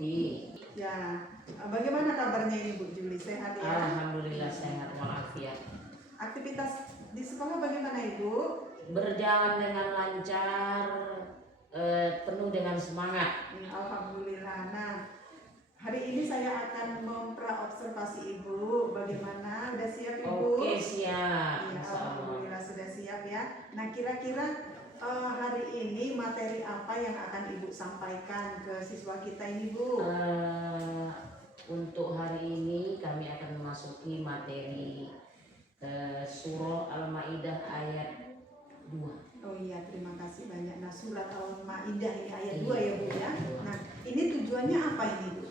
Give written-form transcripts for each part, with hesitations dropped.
Sofi. Ya, bagaimana kabarnya ini Bu Juli? Sehat ya? Alhamdulillah sehat walafiat. Aktivitas di sekolah bagaimana Ibu? Berjalan dengan lancar, penuh dengan semangat. Ya, alhamdulillah. Nah, hari ini saya akan mempraobservasi Ibu. Bagaimana? Udah siap Ibu? Oke, siap. Ya, Insya Allah. alhamdulillah sudah siap ya. Nah, kira-kira hari ini materi apa yang akan Ibu sampaikan ke siswa kita ini Bu? Untuk hari ini kami akan memasuki materi surah Al-Maidah ayat 2. Oh iya, terima kasih banyak. Nah, surat Al-Maidah ini ayat 2 ya Bu ya. Nah, ini tujuannya apa ini Bu?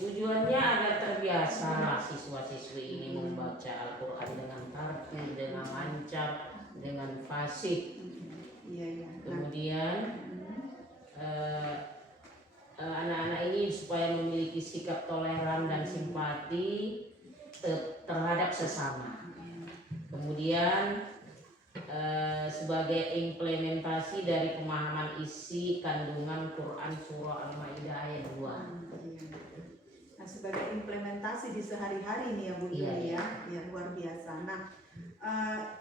Tujuannya agar terbiasa siswa-siswi ini membaca Al-Quran dengan tertib, dengan lancar, dengan fasih. Iya, iya. Kemudian anak-anak ini supaya memiliki sikap toleran dan simpati terhadap sesama. Kemudian sebagai implementasi dari pemahaman isi kandungan Quran surah Al-Maidah ayat 2. Nah, sebagai implementasi di sehari-hari nih ya Bu Juli ya, ya luar biasa. Nah,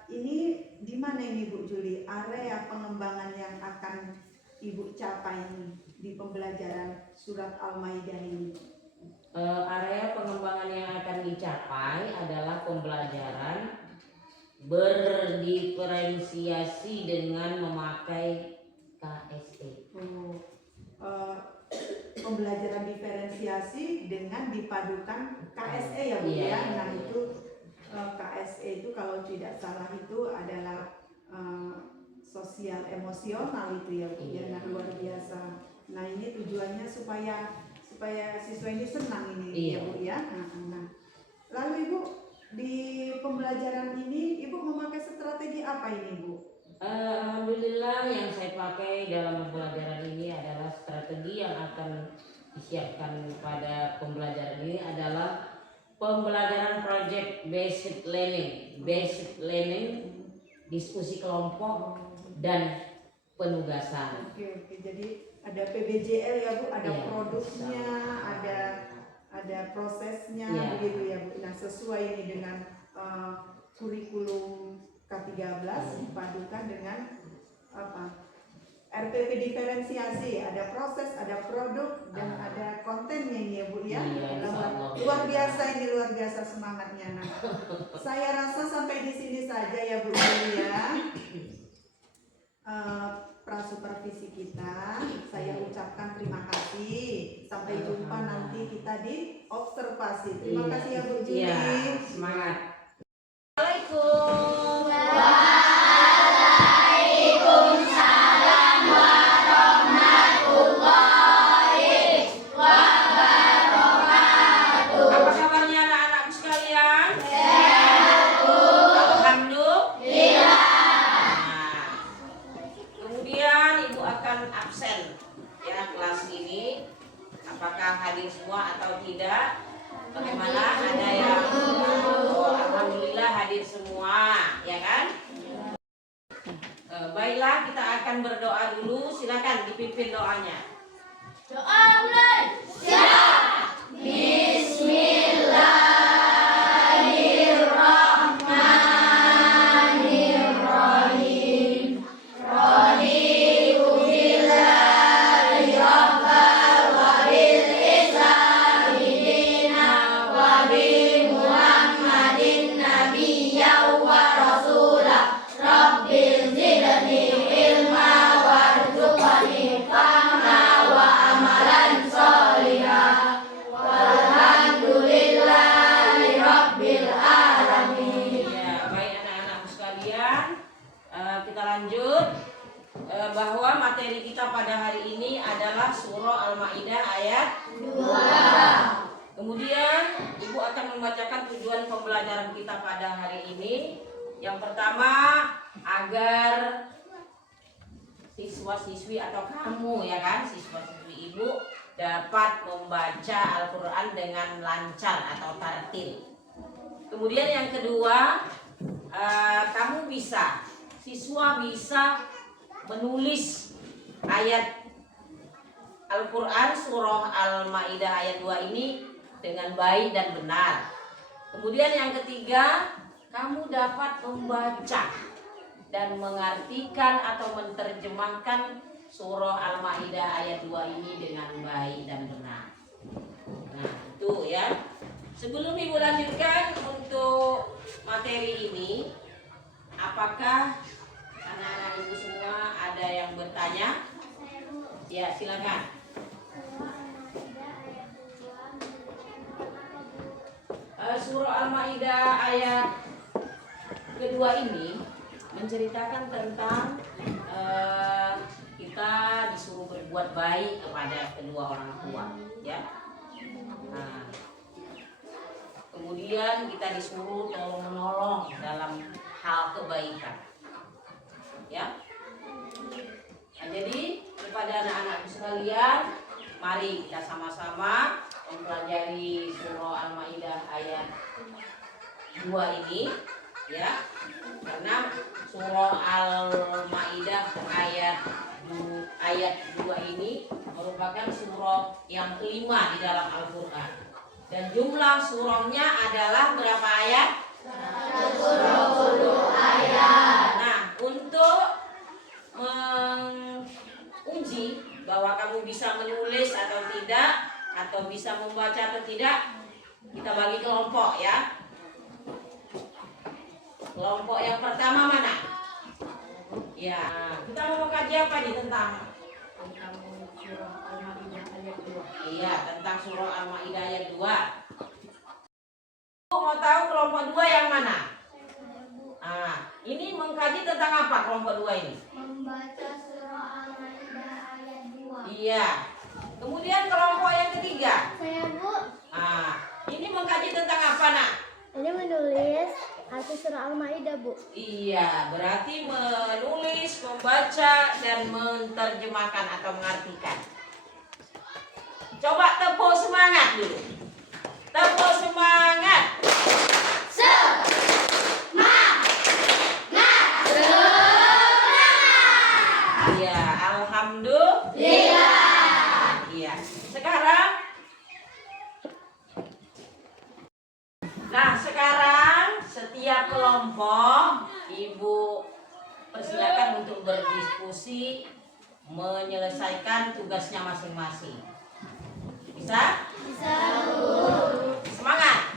ini di mana ini Bu Juli area pengembangan yang akan Ibu capai ini di pembelajaran surat Al-Maidah ini? Area pengembangan yang akan dicapai adalah pembelajaran berdiferensiasi dengan memakai KSE. Pembelajaran diferensiasi dengan dipadukan KSE ya Bu ya. Nah, itu KSE itu kalau tidak salah itu adalah sosial emosional itu ya Bu ya. Nah, luar biasa. Nah, ini tujuannya supaya siswa ini senang ini ya Bu ya. Nah, lalu Ibu di pembelajaran ini Ibu memakai strategi apa ini Bu? Alhamdulillah yang saya pakai dalam pembelajaran ini adalah strategi yang akan disiapkan pada pembelajaran ini adalah pembelajaran project based learning, diskusi kelompok dan penugasan. Oke, jadi ada PBJL ya Bu, ada produknya, ada prosesnya begitu ya Bu. Nah, sesuai ini dengan kurikulum K13 dipadukan dengan apa? RPP diferensiasi, ada proses, ada produk dan ada kontennya ini ya Bu ya. Luar biasa ini, luar biasa semangatnya. Nah, saya rasa sampai di sini saja ya Bu ya. Prasupervisi kita, saya ucapkan terima kasih. Sampai jumpa nanti kita di observasi. Terima kasih ya Bu Juli. Semangat. Assalamualaikum. Waalaikumsalam warahmatullahi wabarakatuh. Apa kabarnya anak-anakku sekalian? Sehat Bu. Alhamdulillah. Kemudian Ibu akan absen ya kelas ini. Apakah hadir semua atau tidak? Bagaimana? Ada yang alhamdulillah hadir semua, ya kan? Baiklah, kita akan berdoa dulu. Silakan dipimpin doanya. Doa mulai. Siap. Bismillahirrahmanirrahim. Raditu billahi rabban wa bil islami dinan wa bi Muhammadin nabiyyan wa rasulah. Rabbil zidni ilma warzuqni fahma wa amalan sholihan. Walhamdulillahi rabbil alamin. Ya, baik anak-anakku sekalian, kita lanjut bahwa materi kita pada hari ini adalah surah Al-Maidah ayat 2. Kemudian Ibu akan membacakan tujuan pembelajaran kita pada hari ini. Yang pertama, agar siswa-siswi atau kamu ya kan, siswa-siswi Ibu dapat membaca Al-Quran dengan lancar atau tartil. Kemudian yang kedua, siswa bisa menulis ayat Al-Quran surah Al-Ma'idah ayat 2 ini dengan baik dan benar. Kemudian yang ketiga, kamu dapat membaca dan mengartikan atau menerjemahkan surah Al-Ma'idah ayat 2 ini dengan baik dan benar. Nah, itu ya. Sebelum Ibu lanjutkan untuk materi ini, apakah anak-anak Ibu semua ada yang bertanya? Ya, silakan. Surah Al-Ma'idah ayat kedua ini menceritakan tentang kita disuruh berbuat baik kepada kedua orang tua, ya. Nah, kemudian kita disuruh tolong menolong dalam hal kebaikan, ya. Nah, jadi kepada anak-anak sekalian, mari kita sama-sama mempelajari surah Al-Ma'idah ayat 2 ini, ya. Karena surah Al-Ma'idah ayat 2 ini merupakan surah yang kelima di dalam Al-Quran. Dan jumlah surahnya adalah berapa ayat? 120 ayat. Nah, untuk menguji bahwa kamu bisa menulis atau tidak, atau bisa membaca atau tidak, kita bagi kelompok, ya. Kelompok yang pertama mana? Ya, kita mau kaji apa nih tentang surah Al-Ma'idah ayat 2. Iya, tentang surah Al-Ma'idah ayat 2. Mau tahu kelompok 2 yang mana? Ini mengkaji tentang apa kelompok 2 ini? Membaca surah Al-Ma'idah ayat 2. Iya. Kemudian kelompok yang ketiga. Saya, Bu. Ini mengkaji tentang apa, Nak? Ini menulis arti surah Al-Ma'idah, Bu. Iya, berarti menulis, membaca, dan menerjemahkan atau mengartikan. Coba tepuk semangat dulu. Tepuk semangat. Iya, alhamdulillah. Iya. Sekarang setiap kelompok Ibu persilakan untuk berdiskusi menyelesaikan tugasnya masing-masing. Bisa? Bisa, Bu. Semangat.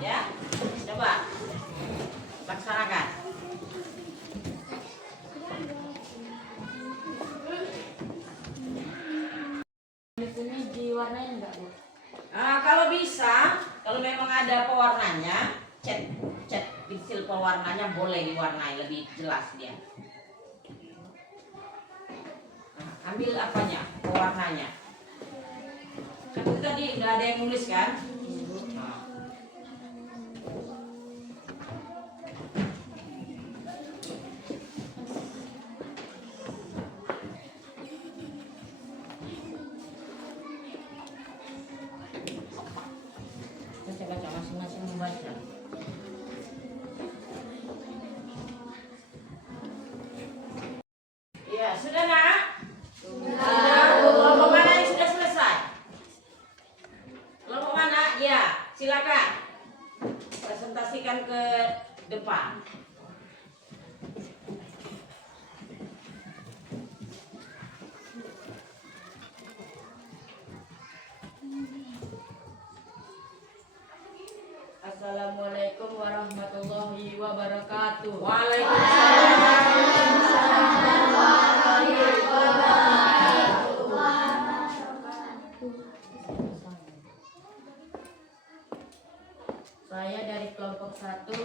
Ya. Coba laksanakan. Ini diwarnain enggak, Bu? Kalau bisa, kalau memang ada pewarnanya, cat pensil pewarnanya boleh diwarnai lebih jelas dia. Ambil apanya? Pewarnanya. Kan itu tadi nggak ada yang nulis kan? Baca masing-masing membaca. Ya, sudah, Nak? Sudah. Kelompok mana yang sudah selesai? Kelompok mana? Ya, silakan. Presentasikan ke depan. Assalamualaikum warahmatullahi wabarakatuh. Waalaikumsalam. Saya dari kelompok 1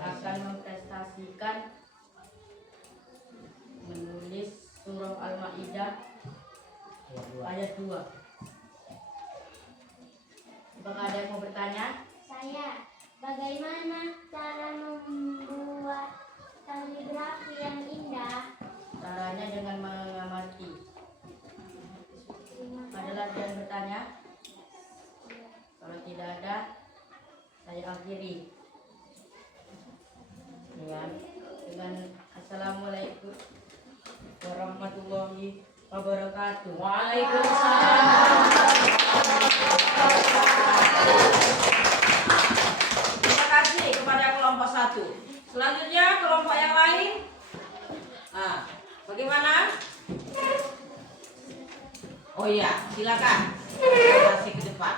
akan memprestasikan menulis surah Al-Ma'idah ayat 2. Apakah ada yang mau bertanya? Saya, bagaimana cara membuat kaligrafi yang indah? Caranya dengan mengamati. Ada lagi yang bertanya? Kalau tidak ada, saya akhiri. Ya. dengan assalamualaikum warahmatullahi wabarakatuh. Waalaikumsalam. Terima kasih kepada kelompok 1. Selanjutnya kelompok yang lain. Nah, bagaimana? Oh iya, silakan. Kasih ke depan.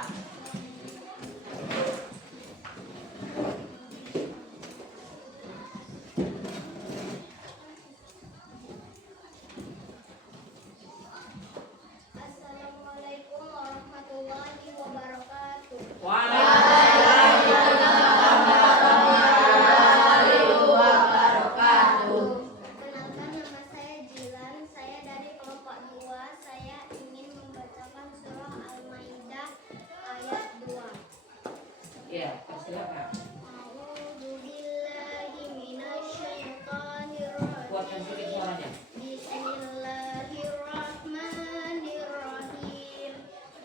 Assalamualaikum warahmatullahi wabarakatuh. Perkenalkan, nama saya Jilan. Saya dari kelompok 2. Saya ingin membacakan surah Al-Maidah ayat 2. Ya, silakan. A'udzu billahi minasyaitonir rajim. Kuatkan sedikit suaranya. Bismillahirrahmanirrahim.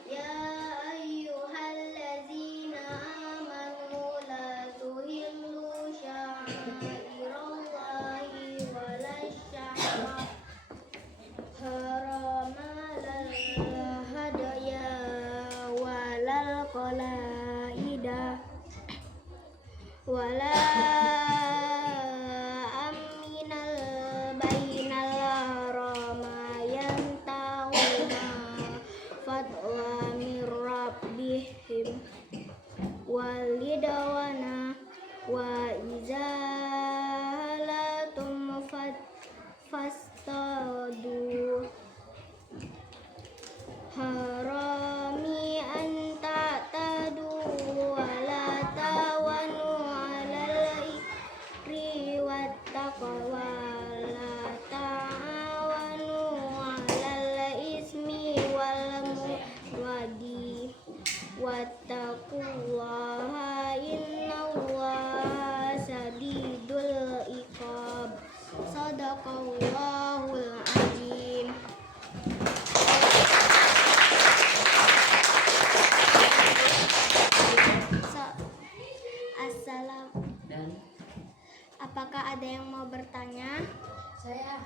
Ya ayyuhallazina amanu la tuhillu sya'irallahi walasya'ra haramalal hadaya walal qalaidah wala aminal bainal ramayan tahuma fatwa mir rabbihim walidawana wa izalatum fastadu harami an ta'tadu wala tawanu alal ikri wattaqwa la ta'awanu alal ismi wal mudwadi wattaqullaha innallaha sadidul iqab. Sadaqallahul azim. Assalam. Dan Apakah ada yang mau bertanya? Saya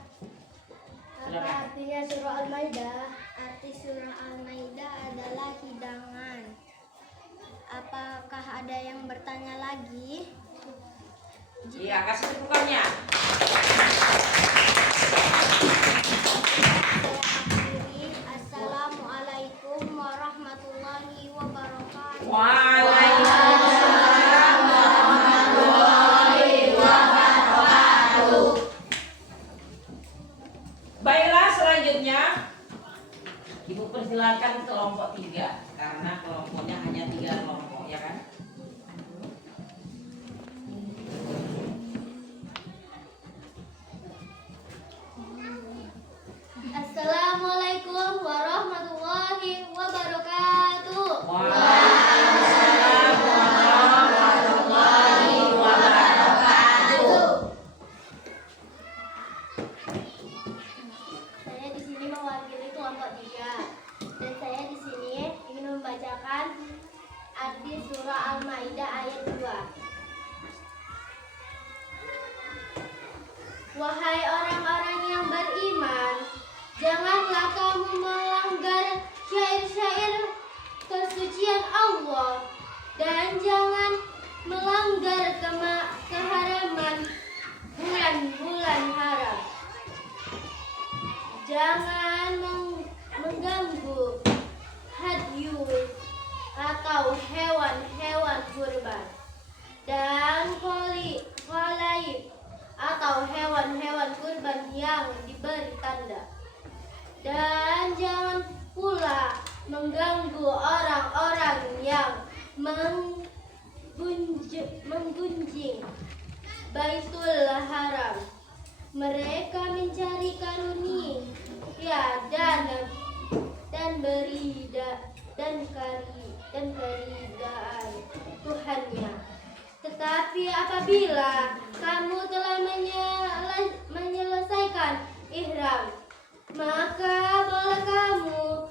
Silakan. Artinya surah Al-Maidah? Arti surah Al-Maidah adalah hidangan. Apakah ada yang bertanya lagi? iya, kasih tepukannya. Saya akhiri. Assalamualaikum warahmatullahi wabarakatuh. Waalaikumsalam warahmatullahi wabarakatuh. Baiklah, selanjutnya Ibu persilakan kelompok 3 karena kelompoknya hanya 3 kelompok, ya kan? Assalamualaikum warahmatullahi wabarakatuh. Waalaikumsalam warahmatullahi wabarakatuh. Saya di sini mewakili kelompok 3 dan saya di sini ingin membacakan arti surah Al-Maidah ayat 2. Wahai orang-orang yang beriman, janganlah kamu melanggar syair-syair kesucian Allah dan jangan melanggar keharaman bulan-bulan haram. Jangan mengganggu hadyu atau hewan-hewan kurban dan qalaib atau hewan-hewan kurban yang diberi tanda. Dan jangan pula mengganggu orang-orang yang menggunjing Baitul Haram. Mereka mencari karunia dan keridaan Tuhannya. Tetapi apabila kamu telah menyelesaikan ihram, maka boleh kamu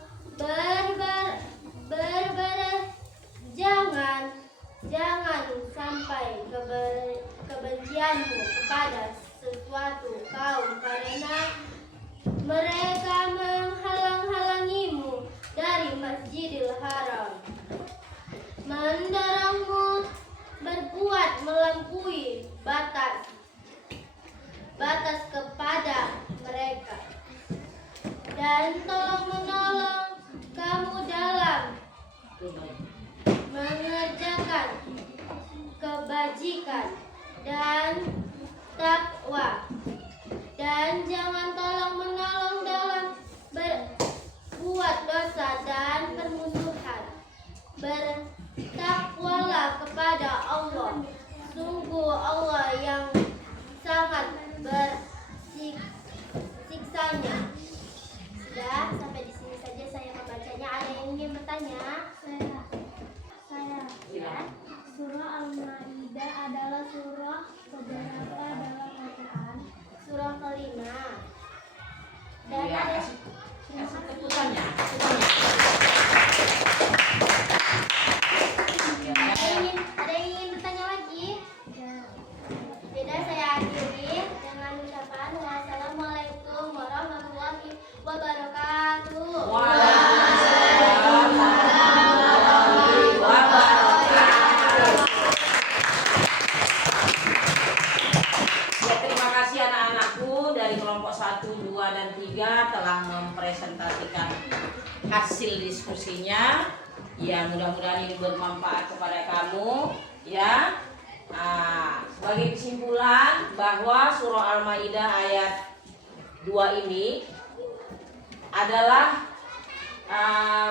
jangan sampai kebencianmu kepada sesuatu suatu kaum karena mereka menghalang-halangimu dari Masjidil Haram, mendorongmu berbuat melampaui batas kepada mereka, dan tolong menolong kamu dalam mengerjakan kebajikan dan takwa, dan jangan tolong menolong dalam berbuat dosa dan permusuhan. Bertakwalah kepada Allah, sungguh Allah yang sangat bersiksanya. Sudah, sampai di sini saja saya membacanya. Ada yang ingin bertanya? Saya. Ya. Surah Al-Maidah adalah surah keberapa dalam Al-Quran? Surah kelima. Dan Ya, ada kasih tepukannya. ada yang ingin bertanya lagi? Ya. Tidak, saya akhiri dengan ucapan wassalamualaikum warahmatullahi wabarakatuh. Waalaikumsalam warahmatullahi wabarakatuh. Ya, terima kasih anak-anakku dari kelompok 1, 2, dan 3 telah mempresentasikan hasil diskusinya. Ya, mudah-mudahan ini bermanfaat kepada kamu. Ya, sebagai kesimpulan bahwa surah Al-Maidah ayat 2 ini adalah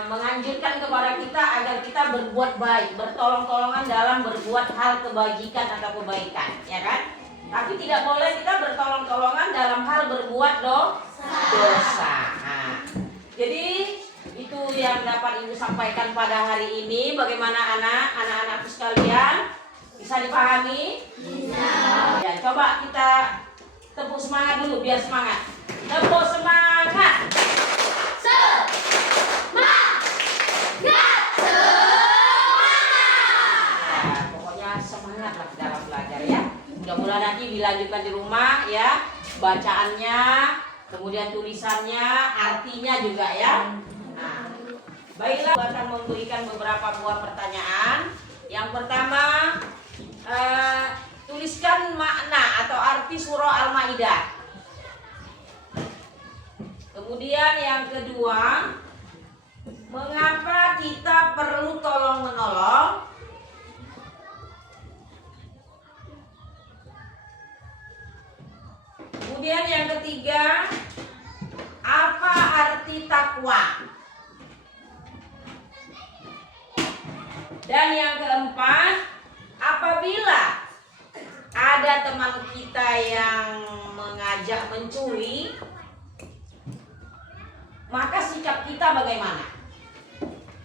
menganjurkan kepada kita agar kita berbuat baik, bertolong-tolongan dalam berbuat hal kebajikan atau kebaikan, ya kan? Tapi tidak boleh kita bertolong-tolongan dalam hal berbuat dosa. Jadi itu yang dapat Ibu sampaikan pada hari ini. Bagaimana anak-anakku sekalian? Bisa dipahami? Bisa. Ya, coba kita tepuk semangat dulu biar semangat. Tepuk semangat. Pokoknya semangat lah dalam belajar ya. Mudah-mudahan nanti dilanjutkan di rumah ya. Bacaannya, kemudian tulisannya, artinya juga ya. Nah, baiklah, aku akan memberikan beberapa buah pertanyaan. Yang pertama, tuliskan makna atau arti surah Al-Maidah. Kemudian yang kedua, mengapa kita perlu tolong-menolong? Kemudian yang ketiga, apa arti takwa? Dan yang keempat, apabila ada teman kita yang mengajak mencuri, maka sikap kita bagaimana?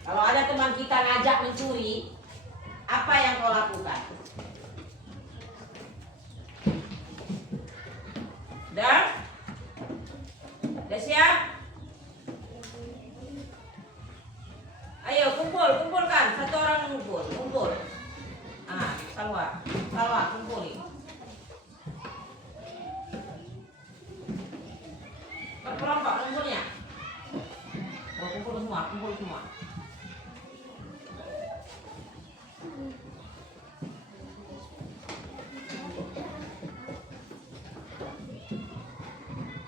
Kalau ada teman kita ngajak mencuri, apa yang kau lakukan? Udah siap? Ayo kumpulkan, satu orang kumpul. Salwa, kumpulin. Berkelompok kumpulnya. Kumpul semua.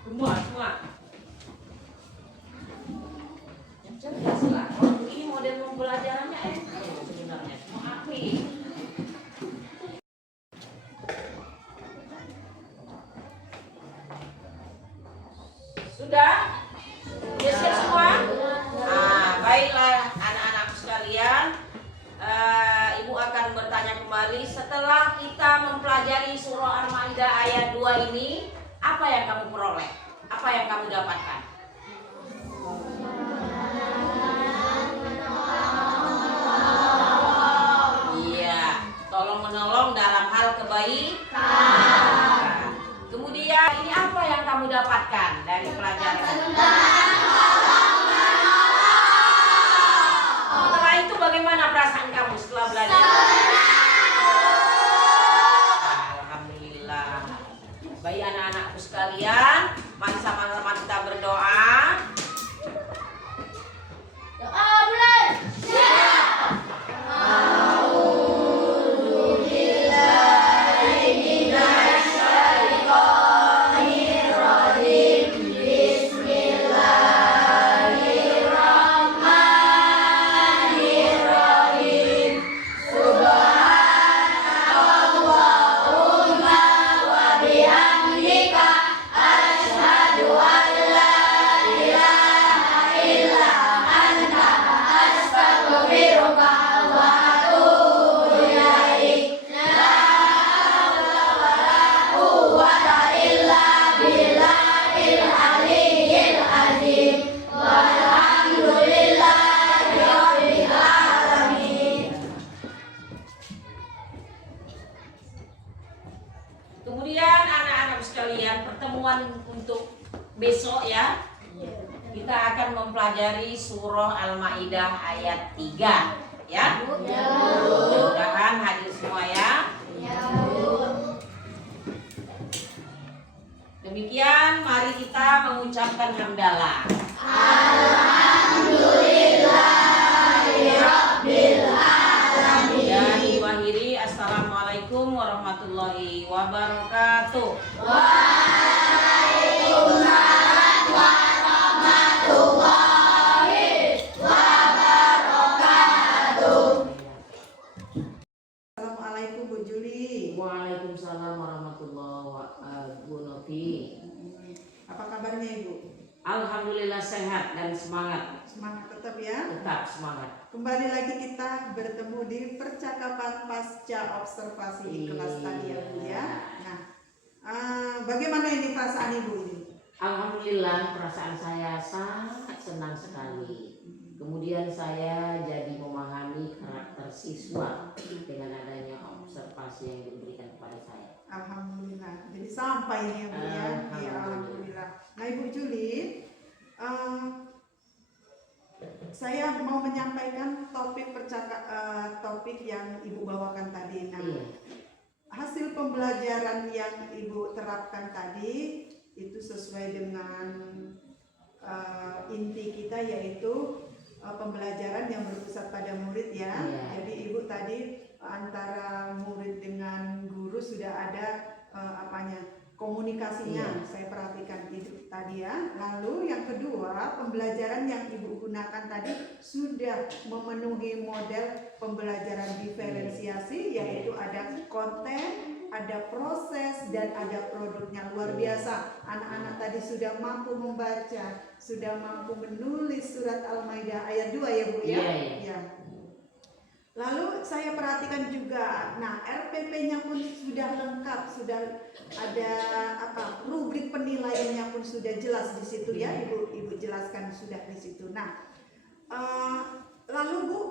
Semua. Yang cerdas lah. Kalau begini model pembelajarannya sebenarnya semua api. Sudah? Sudah siap semua? Baiklah anak-anakku sekalian. Ibu akan bertanya kembali setelah kita mempelajari surah Al-Maidah ayat 2 ini, apa yang kamu peroleh? Apa yang kamu dapatkan? Iya, tolong menolong dalam hal kebaikan. Kemudian ini apa yang kamu dapatkan dari pelajaran? Setelah itu bagaimana perasaan kamu setelah belajar? Alhamdulillah. Baik anak-anak besok ya kita akan mempelajari surah Al-Maidah ayat 3 ya. Mudah-mudahan hadir semua ya. Demikian mari kita mengucapkan hamdalah. Dan diwahiri assalamualaikum warahmatullahi wabarakatuh. Assalamualaikum Bu Juli. Waalaikumsalam warahmatullahi wabarakatuh. Bu Novi. Apa kabarnya Ibu? Alhamdulillah sehat dan semangat. Semangat tetap ya. Tetap semangat. Kembali lagi kita bertemu di percakapan pasca observasi di kelas tadi ya Bu ya. Nah, bagaimana ini perasaan Ibu ini? Alhamdulillah perasaan saya sangat senang sekali. Kemudian saya jadi memahami karakter siswa dengan adanya observasi yang diberikan kepada saya. Alhamdulillah. Jadi sampai ini ya Bu ya. Ya alhamdulillah. Nah Ibu Juli, saya mau menyampaikan topik yang Ibu bawakan tadi. Nah, hasil pembelajaran yang Ibu terapkan tadi itu sesuai dengan inti kita, yaitu pembelajaran yang berpusat pada murid ya. Jadi Ibu tadi antara murid dengan guru sudah ada komunikasinya. Saya perhatikan itu tadi ya. Lalu yang kedua, pembelajaran yang Ibu gunakan tadi sudah memenuhi model pembelajaran diferensiasi, yaitu ada konten, ada proses, dan ada produknya. Luar biasa. Anak-anak tadi sudah mampu membaca, sudah mampu menulis surat Al-Maidah ayat 2 ya Bu ya. Ya. Lalu saya perhatikan juga, nah RPP-nya pun sudah lengkap, sudah ada rubrik penilaiannya pun sudah jelas di situ ya, Ibu jelaskan sudah di situ. Nah, lalu Bu,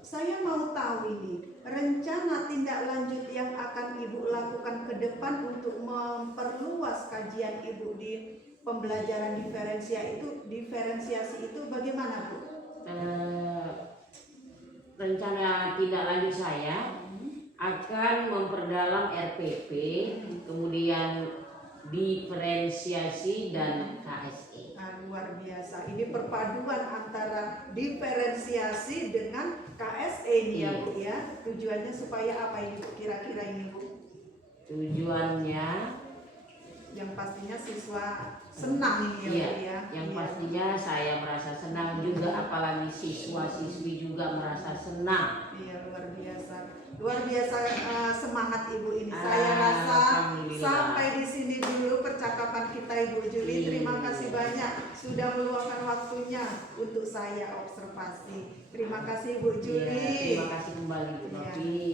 saya mau tahu ini rencana tindak lanjut yang akan Ibu lakukan ke depan untuk memperluas kajian Ibu di pembelajaran diferensiasi itu bagaimana Bu? Rencana tindak lanjut saya akan memperdalam RPP, kemudian diferensiasi dan KSE. Nah, luar biasa. Ini perpaduan antara diferensiasi dengan KSE ini ya Bu ya. Tujuannya supaya apa ini Bu kira-kira ini Bu? Tujuannya yang pastinya siswa senang ini ya Bu ya. Yang pastinya saya merasa senang juga, apalagi siswa-siswi juga merasa senang. Iya, luar biasa. Luar biasa semangat Ibu ini. Saya rasa sampai di sini dulu percakapan kita Ibu Juli. Terima kasih banyak sudah meluangkan waktunya untuk saya observasi. Terima kasih Bu Juli. Terima kasih kembali Bu Novi.